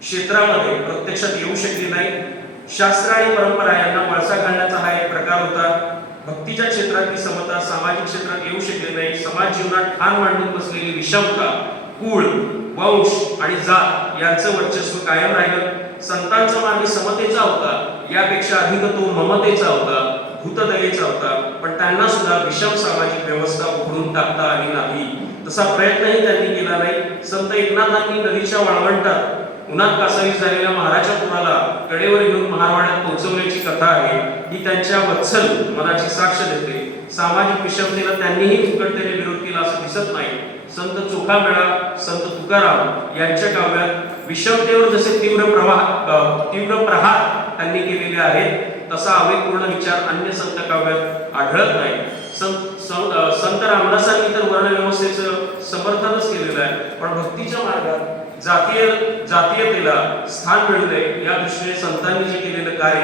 क्षेत्रामध्ये प्रत्यक्षात येऊ शकली नाही। शास्त्र आणि परंपरा यांना वळसा घालण्याचा हा एक प्रकार होता। भक्तीच्या क्षेत्रातली समता सामाजिक क्षेत्रात येऊ शकली नाही। समाज जीवनात ठाण मांडून बसलेली विषमता, कुळ, वंश आणि जात यांचं वर्चस्व कायम राहिलं। संतांचा मार्ग समतेचा होता, यापेक्षा अधिक तो ममतेचा होता, भूतदयेचा होता, पण त्यांना सुद्धा विषम सामाजिक व्यवस्था उघडून टाकता आली नाही। तसा प्रयत्नही त्यांनी केला नाही। संत एकनाथांनी नदीच्या वाळवंटात उन्हात कासावीस झालेल्या महाराच्या पुराला कडेवर घेऊन महारवाड्यात पोहोचवण्याची कथा आहे, ही त्यांच्या वत्सल मनाची साक्ष देते। सामाजिक विषमतेला त्यांनीही फुकटतेने विरोध केला असं दिसत नाही। संत चोखामेळा, संत तुकाराम यांच्या काव्यात विषमतेवर जसे तीव्र प्रहार त्यांनी केलेले आहेत, तसा आवेगपूर्ण विचार अन्य संत काव्यात आढळत नाही। संत रामदासांनी तर वर्ण व्यवस्थेचं समर्थनच केलेलं आहे, पण भक्तीच्या मार्गात जातीयतेला स्थान मिळू नये या दृष्टीने संतांनी जे केलेलं कार्य